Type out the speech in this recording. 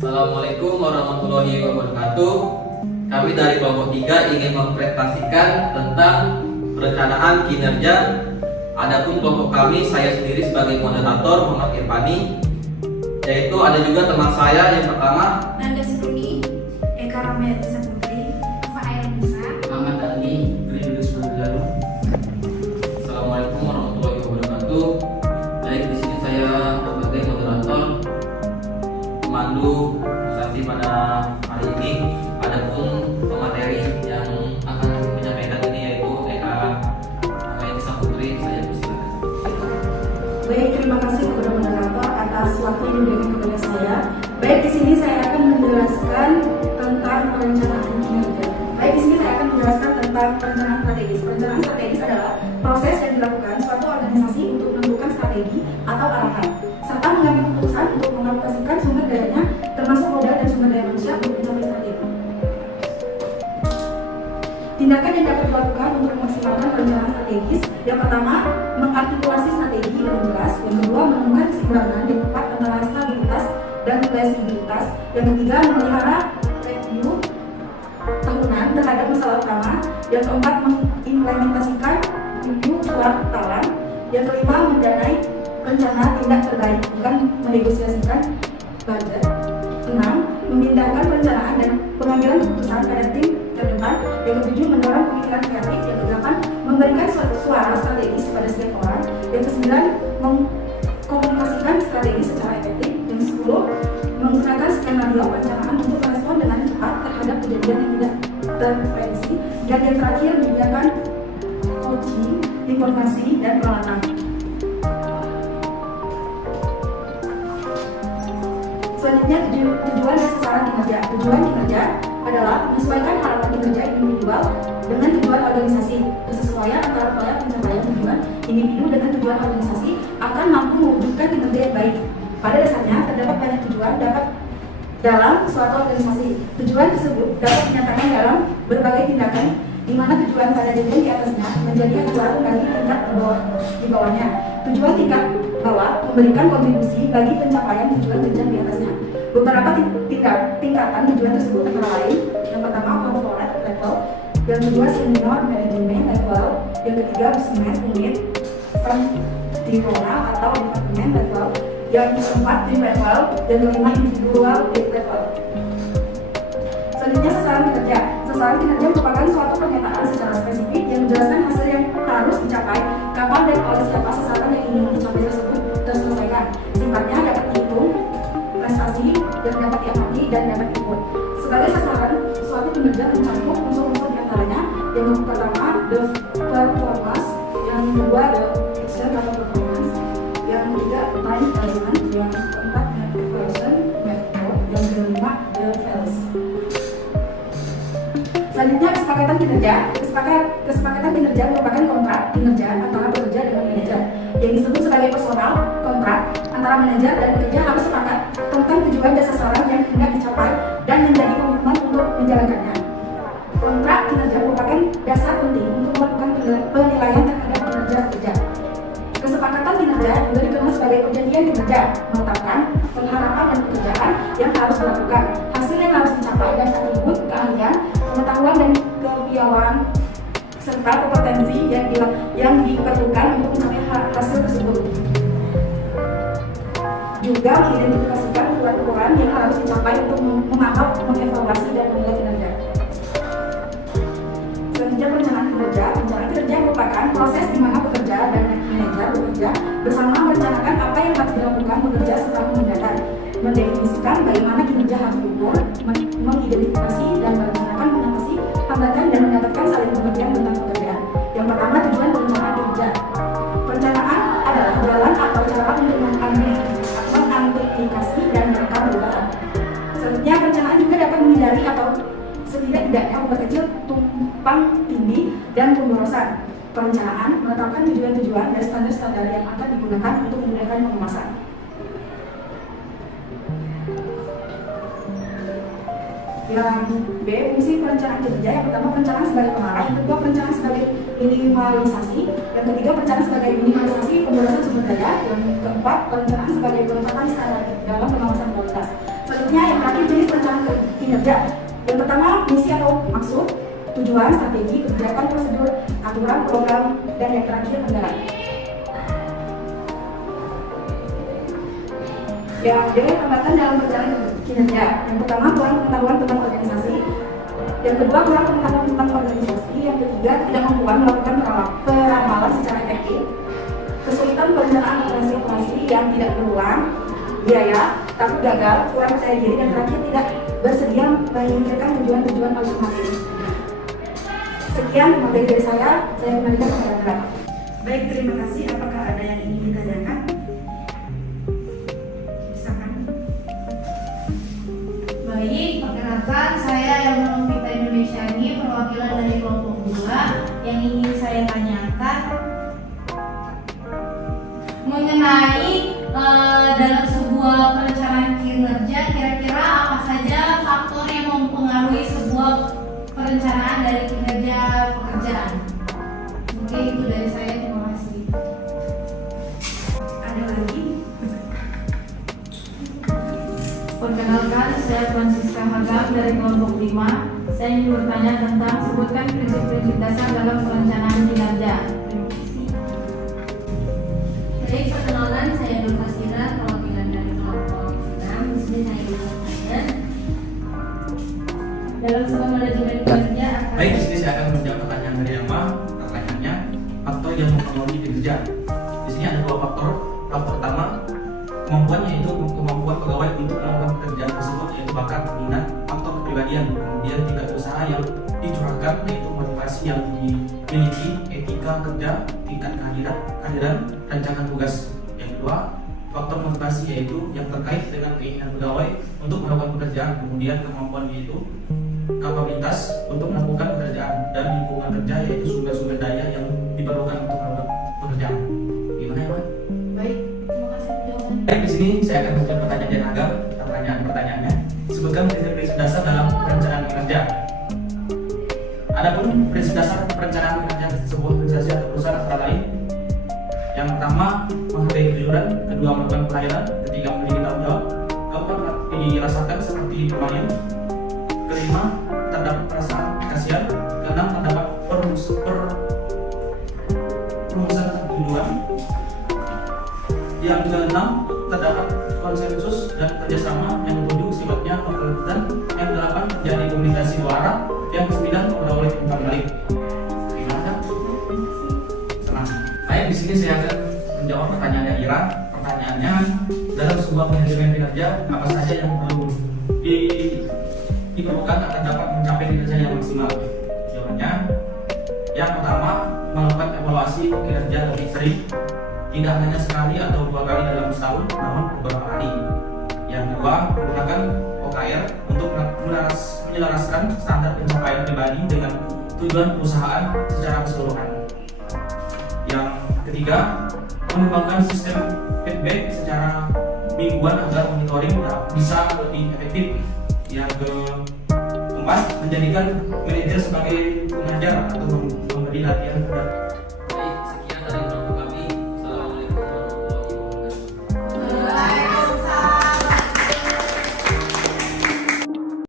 Assalamualaikum warahmatullahi wabarakatuh. Kami dari kelompok 3 ingin mempresentasikan tentang perencanaan kinerja. Adapun kelompok kami, saya sendiri sebagai moderator Muhammad Irfani, yaitu ada juga teman saya yang pertama Nanda Suruni, Eka Ramayatisa Putri, Fa'ail Musa, Ahmad Dhani, Tridulus Mandaru. Assalamualaikum warahmatullahi wabarakatuh. Baik, di sini saya sebagai moderator pemandu sesi pada hari ini. Adapun pemateri yang akan menyampaikan ini yaitu Eka Ramayatisa Putri. Saya persilakan. Baik, terima kasih kepada moderator atas waktu yang diberikan kepada saya. Baik, di sini saya akan menjelaskan tentang perencanaan kinerja. Baik, di sini saya akan menjelaskan tentang perencanaan strategis. Perencanaan strategis adalah proses yang dilakukan suatu organisasi untuk menentukan strategi atau arahan, serta mengambil keputusan untuk mengalokasikan sumber dayanya, termasuk modal dan sumber daya manusia untuk mencapai strategi. Tindakan yang dapat dilakukan untuk memaksimalkan perencanaan strategis: yang pertama, mengartikulasi strategi dengan jelas; yang kedua, menemukan keseimbangan yang tepat antara stabilitas dan fleksibilitas; yang ketiga, memelihara review tahunan terhadap masalah utama; yang keempat, mengimplementasikan review kuartalan; yang kelima, mendanai rencana tindak terbaik, bukan menegosiasikan budget; 6. Memindahkan perencanaan dan pengambilan keputusan pada tim terdepan; yang ketujuh, mendorong pemikiran kreatif; yang kedelapan, memberikan suara strategis kepada setiap orang; yang kesembilan, mengkomunikasikan strategi secara efektif; yang 10, menggunakan skenario perencanaan untuk merespon dengan cepat terhadap kejadian yang tidak terprediksi; dan yang terakhir, menyediakan coaching, informasi, dan peralatan. Selanjutnya, tujuan dan sasaran kinerja. Tujuan kinerja adalah menyesuaikan harapan kinerja individual dengan tujuan organisasi. Kesesuaian antara pola pencapaian tujuan individu dengan tujuan organisasi akan mampu mewujudkan kinerja yang baik. Pada dasarnya, terdapat banyak tujuan dapat dalam suatu organisasi. Tujuan tersebut dapat dinyatakan dalam berbagai tindakan, di mana tujuan pada jenjang di atasnya menjadi acuan bagi tingkat di bawahnya. Tujuan tingkat bawah memberikan kontribusi bagi pencapaian tujuan jenjang di atasnya. Beberapa tingkatan tujuan tersebut antara lain: yang pertama, corporate level; yang kedua, senior management level; yang ketiga, business unit functional atau department level; yang keempat, team level; dan kelima, individual level. Selanjutnya, sasaran kinerja. Sasaran kinerja merupakan suatu pernyataan secara spesifik yang menjelaskan hasil yang harus dicapai, kapan dan oleh siapa sasaran yang ingin dicapai tersebut terselesaikan. Sifatnya dapat dihitung, prestasi yang dapat diamati dan dapat diukur. Sebagai sasaran, suatu kinerja mencakup unsur-unsur diantaranya: yang pertama, the performance; yang kedua, the action atau performance; yang ketiga, time management; yang keempat, evaluation method; yang kelima, the values. Selanjutnya, kesepakatan kinerja. Kesepakatan kinerja merupakan kontrak kinerja antara pekerja dengan manajer, yang disebut sebagai personal kontrak antara manajer dan pekerja harus sepakat tentang tujuan dan sasaran yang hendak dicapai dan menjadi komitmen untuk menjalankannya. Kontrak kinerja merupakan dasar penting untuk melakukan penilaian terhadap kinerja pekerja. Kesepakatan kinerja juga dikenal sebagai perjanjian kinerja, menetapkan pengharapan dan pekerjaan yang harus dilakukan, hasil yang harus dicapai, dan atribut keahlian, pengetahuan, dan kepiawaian serta kompetensi yang diperlukan untuk mencapai hasil tersebut. Juga mengidentifikasikan ukuran-ukuran yang harus dicapai untuk memantau, mengevaluasi, dan menilai kinerja. Selanjutnya, perencanaan kinerja. Perencanaan kinerja merupakan proses di mana pekerja dan manajer bekerja bersama merencanakan apa yang harus dilakukan pekerja serta memudahkan, mendefinisikan bagaimana kinerja harus diukur, mengidentifikasi dan merencanakan mengatasi hambatan dan mendapatkan saling pengertian tentang pekerjaan. Yang pertama, tujuan perencanaan kinerja. Perencanaan adalah jalan atau cara untuk mengantisipasi dan merekam perubahan. Selanjutnya, perencanaan juga dapat menghindari atau setidak-tidaknya memperkecil tumpang tindih dan pemborosan. Perencanaan menetapkan tujuan-tujuan dan standar-standar yang akan digunakan untuk memudahkan pengemasan. Yang B, fungsi perencanaan kinerja. Yang pertama, perencanaan sebagai pengarah; yang kedua, perencanaan sebagai minimalisasi; yang ketiga, perencanaan sebagai minimalisasi pemborosan sumber daya; yang keempat, perencanaan sebagai penetapan standar dalam pengawasan kualitas. Selanjutnya, Selanjutnya yang terakhir jenis rencana kinerja. Yang pertama misi atau maksud, tujuan, strategi, kebijakan, prosedur, aturan, program, dan yang terakhir anggaran. Ya, dengan hambatan dalam rencana kinerja. Yang pertama kurang pengetahuan tentang organisasi. Yang kedua kurang pengetahuan tentang organisasi. Yang ketiga tidak mampu melakukan peramalan secara efektif. Kesulitan perencanaan operasi yang tidak berulang, biaya, takut gagal, kurang percaya diri, dan terakhir tidak bersedia memikirkan tujuan-tujuan masing-masing. Sekian materi dari saya kembalikan kepada Anda. Baik, terima kasih. Apakah ada yang ingin ditanyakan? Silakan. Baik, perkenalkan saya Elma Novita Indonesia ini perwakilan dari kelompok 2. Yang ingin saya tanyakan mengenai dalam sebuah perencanaan kinerja, kira-kira apa saja faktor yang mempengaruhi sebuah perencanaan dari kinerja pekerjaan. Oke, itu dari saya, terima kasih. Ada lagi? Perkenalkan, saya Francisca Hagam dari kelompok 5. Saya ingin bertanya tentang sebutkan prinsip-prinsip dasar dalam perencanaan kinerja. Terima kasih. Baik, perkenalan, saya Nur Fasira, perwakilan dari kelompok 6. Di sini saya ingin bertanya dalam sebuah manajemen kinerja akan. Baik, di sini saya akan menjawab pertanyaan dari Emma. Pertanyaannya, faktor yang mempengaruhi kinerja. Di sini ada dua faktor. Faktor pertama, kemampuan, yaitu kemampuan pegawai untuk melakukan pekerjaan tersebut, yaitu bakat, minat, faktor kepribadian. Kemudian tingkat usaha yang dicurahkan, yaitu motivasi yang dimiliki, etika kerja, tingkat kehadiran, rancangan tugas. Yang kedua, faktor motivasi, yaitu yang terkait dengan keinginan pegawai untuk melakukan pekerjaan. Kemudian kemampuan, yaitu kapabilitas untuk melakukan pekerjaan, dan lingkungan kerja, yaitu sumber-sumber daya yang diperlukan untuk melakukan pekerjaan. Gimana ya, Mas? Baik, terima kasih jawabannya. Baik, di sini saya akan menjawab pertanyaan dari Agam. Pertanyaannya, sebutkan prinsip-prinsip dasar dalam perencanaan kinerja. Adapun prinsip dasar perencanaan kinerja sebuah organisasi atau perusahaan antara lain: yang pertama, menghargai kejujuran; kedua, melakukan pelayanan; ketiga, memiliki tanggung jawab; keempat, dirasakan seperti pemain; kelima, terdapat perasaan kasihan; keenam, terdapat perumusan tujuan; yang keenam, terdapat konsensus dan kerjasama; yang ketujuh, sifatnya berkelanjutan; yang kedelapan, menjadi komunikasi dua arah; yang kesembilan, oleh umpan balik. Gimana? Senang. Baik, di sini saya akan menjawab pertanyaannya Ira. Pertanyaannya, dalam sebuah manajemen kinerja, apa saja yang perlu diperlukan agar dapat mencapai kinerja yang maksimal? Jawabannya, yang pertama, melakukan evaluasi kinerja lebih sering, tidak hanya sekali atau dua kali dalam setahun, namun beberapa kali. Yang kedua, menggunakan OKR untuk menyelaraskan standar pencapaian pribadi dengan tujuan perusahaan secara keseluruhan. Yang ketiga, mengembangkan sistem feedback secara mingguan agar monitoring bisa lebih efektif. Yang keempat, menjadikan manajer sebagai pengajar atau memberi latihan kepada